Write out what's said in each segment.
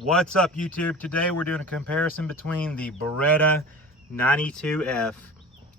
What's up, YouTube? Today we're doing a comparison between the Beretta 92F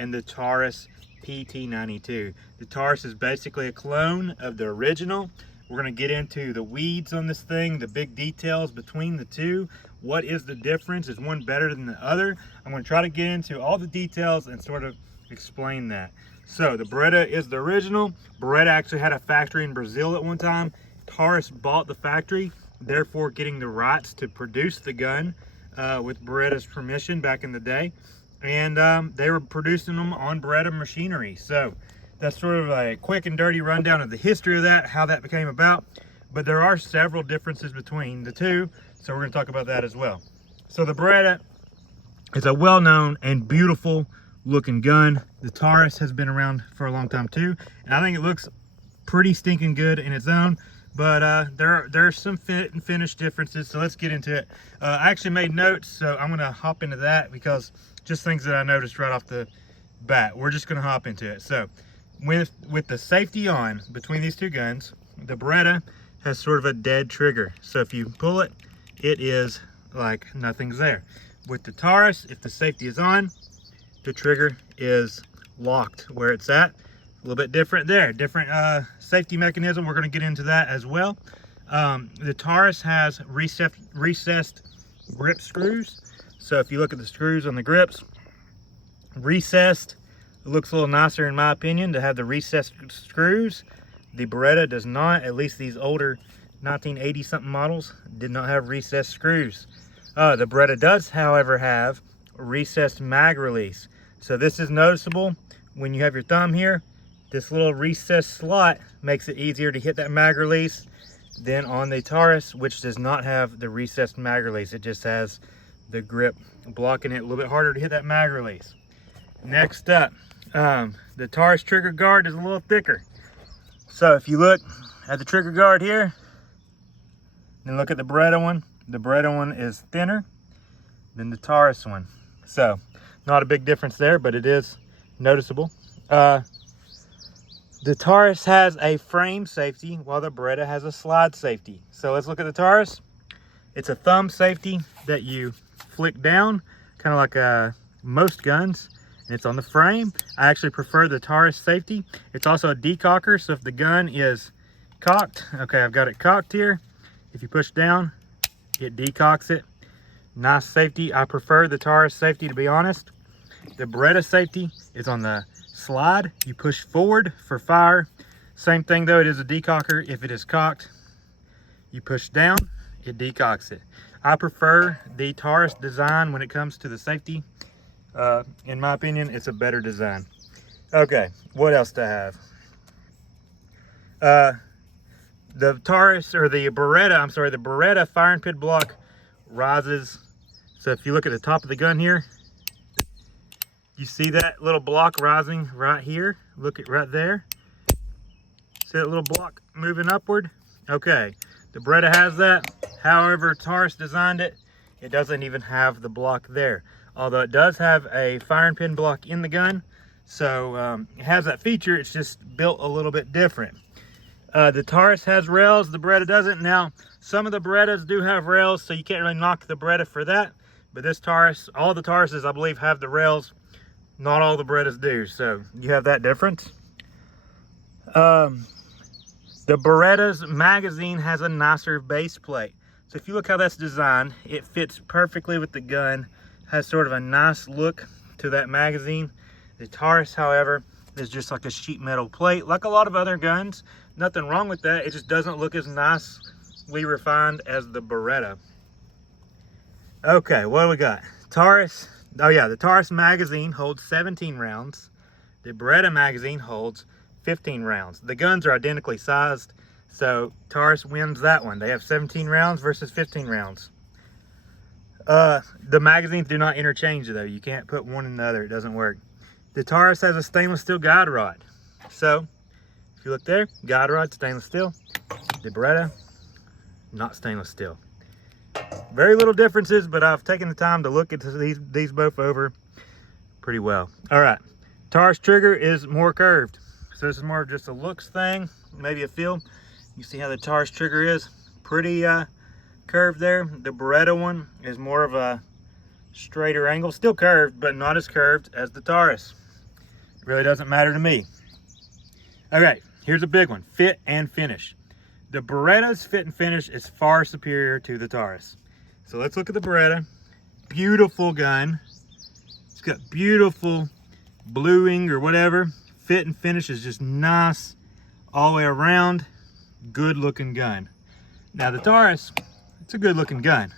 and the Taurus PT92. The Taurus is basically a clone of the original. We're going to get into the weeds on this thing, the big details between the two. What is the difference? Is one better than the other? I'm going to try to get into all the details and sort of explain that. So the Beretta is the original. Beretta actually had a factory in Brazil at one time. Taurus bought the factory, therefore getting the rights to produce the gun with Beretta's permission back in the day. And they were producing them on Beretta machinery. So that's sort of a quick and dirty rundown of the history of that, how that became about. But there are several differences between the two, so we're going to talk about that as well. So the Beretta is a well-known and beautiful looking gun. The Taurus has been around for a long time too, and I think it looks pretty stinking good in its own. But there are some fit and finish differences, so let's get into it. I actually made notes, so I'm going to hop into that because just things that I noticed right off the bat. We're just going to hop into it. So with the safety on between these two guns, the Beretta has sort of a dead trigger. So if you pull it, it is like nothing's there. With the Taurus, if the safety is on, the trigger is locked where it's at. A little bit different there, different safety mechanism. We're going to get into that as well. The Taurus has recessed grip screws. So if you look at the screws on the grips, recessed, it looks a little nicer in my opinion to have the recessed screws. The Beretta does not, at least these older 1980 something models did not have recessed screws. The Beretta does, however, have recessed mag release. So this is noticeable when you have your thumb here. This little recessed slot makes it easier to hit that mag release than on the Taurus, which does not have the recessed mag release. It just has the grip blocking it a little bit harder to hit that mag release. Next up, the Taurus trigger guard is a little thicker. So if you look at the trigger guard here, and look at the Beretta one is thinner than the Taurus one. So not a big difference there, but it is noticeable. The Taurus has a frame safety while the Beretta has a slide safety. So let's look at the Taurus. It's a thumb safety that you flick down, kind of like most guns. And it's on the frame. I actually prefer the Taurus safety. It's also a decocker, so if the gun is cocked, okay, I've got it cocked here. If you push down, it decocks it. Nice safety. I prefer the Taurus safety, to be honest. The Beretta safety is on the slide. You push forward for fire. Same thing though, it is a decocker. If it is cocked, you push down, it decocks it. I prefer the Taurus design when it comes to the safety. In my opinion, it's a better design. Okay, what else do I have? The Taurus, or the Beretta, I'm sorry, the Beretta firing pin block rises. So if you look at the top of the gun here, you see that little block rising right here? Look at right there. See that little block moving upward? Okay, the Beretta has that. However, Taurus designed it. It doesn't even have the block there. Although it does have a firing pin block in the gun. So it has that feature, it's just built a little bit different. The Taurus has rails, the Beretta doesn't. Now, some of the Berettas do have rails, so you can't really knock the Beretta for that. But this Taurus, all the Tauruses, I believe, have the rails. Not all the Berettas do, so you have that difference. The Beretta's magazine has a nicer base plate. So if you look how that's designed, it fits perfectly with the gun. Has sort of a nice look to that magazine. The Taurus, however, is just like a sheet metal plate, like a lot of other guns. Nothing wrong with that. It just doesn't look as nicely refined as the Beretta. Okay, what do we got? Taurus. Oh yeah, the Taurus magazine holds 17 rounds. The Beretta magazine holds 15 rounds. The guns are identically sized, so Taurus wins that one. They have 17 rounds versus 15 rounds. The magazines do not interchange though. You can't put one in the other, it doesn't work. The Taurus has a stainless steel guide rod. So, if you look there, guide rod, stainless steel. The Beretta, not stainless steel. Very little differences, but I've taken the time to look at these both over pretty well. All right, Taurus trigger is more curved. So this is more of just a looks thing, maybe a feel. You see how the Taurus trigger is pretty curve there. The Beretta one is more of a straighter angle, still curved, but not as curved as the Taurus. It really doesn't matter to me. Okay, here's a big one, fit and finish. The Beretta's fit and finish is far superior to the Taurus. So let's look at the Beretta. Beautiful gun. It's got beautiful bluing or whatever. Fit and finish is just nice all the way around. Good looking gun. Now the Taurus, it's a good looking gun,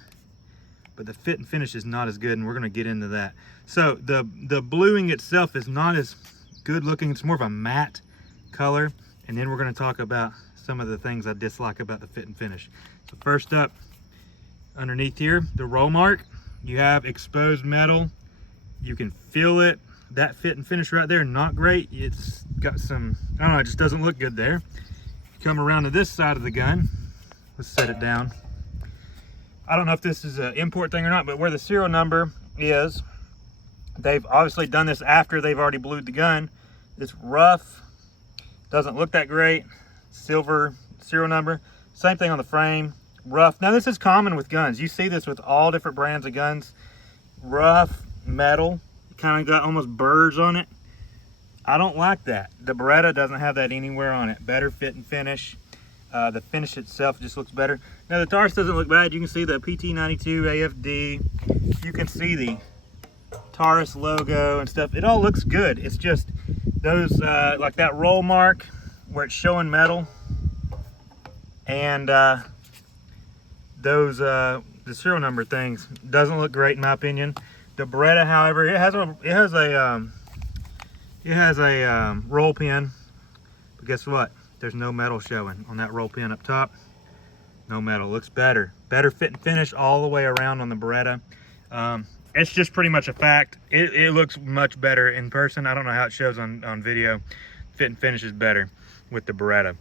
but the fit and finish is not as good, and we're going to get into that. So the bluing itself is not as good looking. It's more of a matte color, and then we're going to talk about some of the things I dislike about the fit and finish. So first up, underneath here, the roll mark, you have exposed metal. You can feel it. That fit and finish right there, not great. It's got some, I don't know, it just doesn't look good there. Come around to this side of the gun. Let's set it down. I don't know if this is an import thing or not, but where the serial number is, they've obviously done this after they've already blued the gun. It's rough, doesn't look that great. Silver serial number. Same thing on the frame, rough. Now this is common with guns. You see this with all different brands of guns. Rough metal, kind of got almost burrs on it. I don't like that. The Beretta doesn't have that anywhere on it. Better fit and finish. The finish itself just looks better. Now the Taurus doesn't look bad. You can see the PT92 AFD. You can see the Taurus logo and stuff. It all looks good. It's just those, like that roll mark where it's showing metal, and those the serial number things doesn't look great in my opinion. The Beretta, however, it has a roll pin, but guess what? There's no metal showing on that roll pin up top. No metal. Looks better. Better fit and finish all the way around on the Beretta. It's just pretty much a fact. It looks much better in person. I don't know how it shows on video. Fit and finish is better with the Beretta.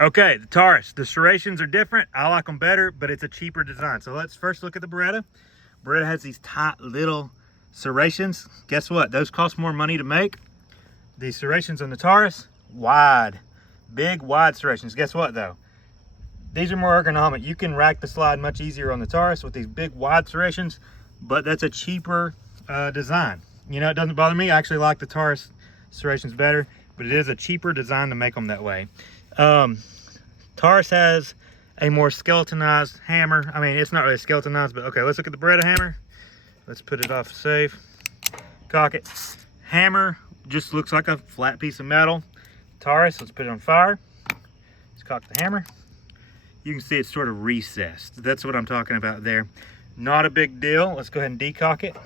Okay, the Taurus. The serrations are different. I like them better, but it's a cheaper design. So let's first look at the Beretta. Beretta has these tight little serrations. Guess what? Those cost more money to make. The serrations on the Taurus, wide. Big, wide serrations. Guess what, though? These are more ergonomic. You can rack the slide much easier on the Taurus with these big, wide serrations, but that's a cheaper design. You know, it doesn't bother me. I actually like the Taurus serrations better, but it is a cheaper design to make them that way. Taurus has a more skeletonized hammer. I mean, it's not really skeletonized, but okay, let's look at the Beretta hammer. Let's put it off safe. Cock it. Hammer just looks like a flat piece of metal. Taurus, let's put it on fire. Let's cock the hammer. You can see it's sort of recessed. That's what I'm talking about there. Not a big deal. Let's go ahead and decock it.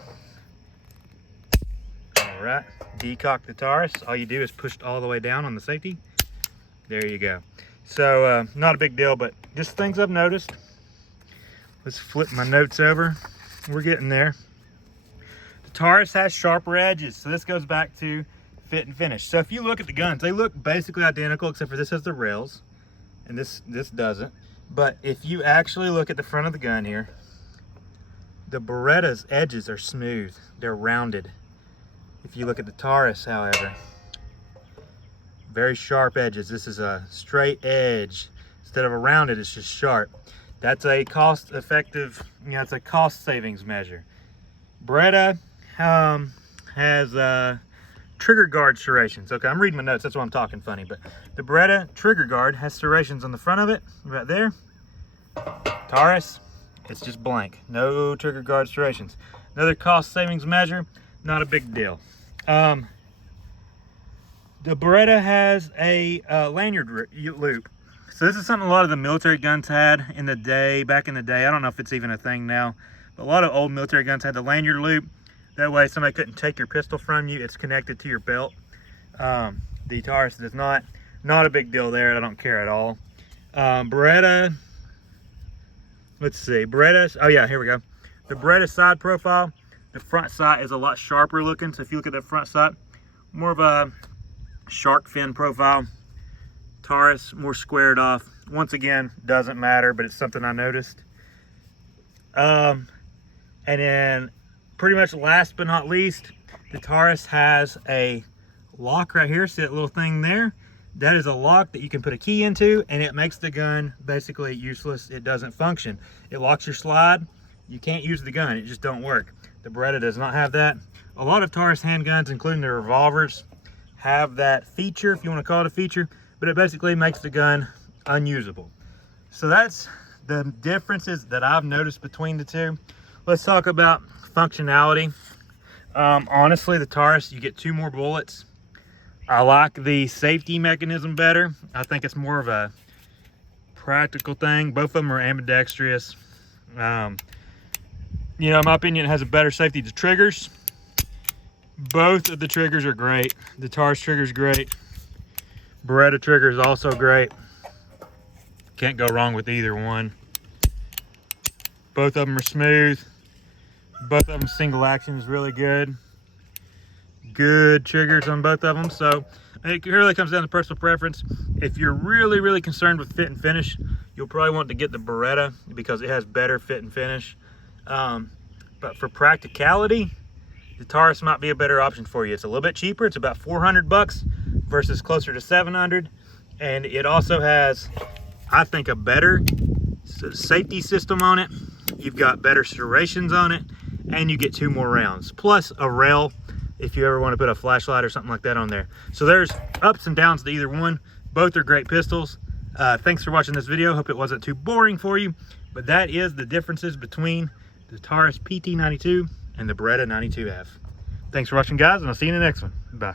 All right, decock the Taurus. All you do is push it all the way down on the safety. There you go. So not a big deal, but just things I've noticed. Let's flip my notes over. We're getting there. The Taurus has sharper edges, so this goes back to fit and finish. So if you look at the guns, they look basically identical, except for this has the rails, and this doesn't. But if you actually look at the front of the gun here, the Beretta's edges are smooth. They're rounded. If you look at the Taurus, however, very sharp edges. This is a straight edge. Instead of a rounded, it's just sharp. That's a cost-effective, you know, it's a cost savings measure. Beretta has trigger guard serrations. Okay, I'm reading my notes, that's why I'm talking funny. But the Beretta trigger guard has serrations on the front of it, right there. Taurus, it's just blank. No trigger guard serrations. Another cost savings measure, not a big deal. The Beretta has a lanyard loop. So this is something a lot of the military guns had in the day, back in the day. I don't know if it's even a thing now, but a lot of old military guns had the lanyard loop. That way somebody couldn't take your pistol from you. It's connected to your belt. The Taurus does not. Not a big deal there. I don't care at all. Beretta, let's see. Beretta's, oh yeah, here we go. The Beretta side profile, the front sight is a lot sharper looking. So if you look at the front sight, more of a shark fin profile. Taurus, more squared off. Once again, doesn't matter, but it's something I noticed. And then pretty much last but not least, the Taurus has a lock right here. See that little thing there? That is a lock that you can put a key into, and it makes the gun basically useless. It doesn't function. It locks your slide. You can't use the gun. It just don't work. The Beretta does not have that. A lot of Taurus handguns, including the revolvers, have that feature, if you want to call it a feature, but it basically makes the gun unusable. So that's the differences that I've noticed between the two. Let's talk about functionality. Honestly, the Taurus, you get 2 more bullets. I like the safety mechanism better. I think it's more of a practical thing. Both of them are ambidextrous. You know, in my opinion, it has a better safety to triggers. Both of the triggers are great. The Taurus trigger is great. Beretta trigger is also great. Can't go wrong with either one. Both of them are smooth. Both of them single action is really good. Good triggers on both of them. So it really comes down to personal preference. If you're really concerned with fit and finish, you'll probably want to get the Beretta because it has better fit and finish. But for practicality, the Taurus might be a better option for you. It's a little bit cheaper. It's about 400 bucks versus closer to 700. And it also has, I think, a better safety system on it. You've got better serrations on it, and you get 2 more rounds, plus a rail if you ever want to put a flashlight or something like that on there. So there's ups and downs to either one. Both are great pistols. Thanks for watching this video. Hope it wasn't too boring for you, but that is the differences between the Taurus PT92 and the Beretta 92F. Thanks for watching, guys, and I'll see you in the next one. Bye.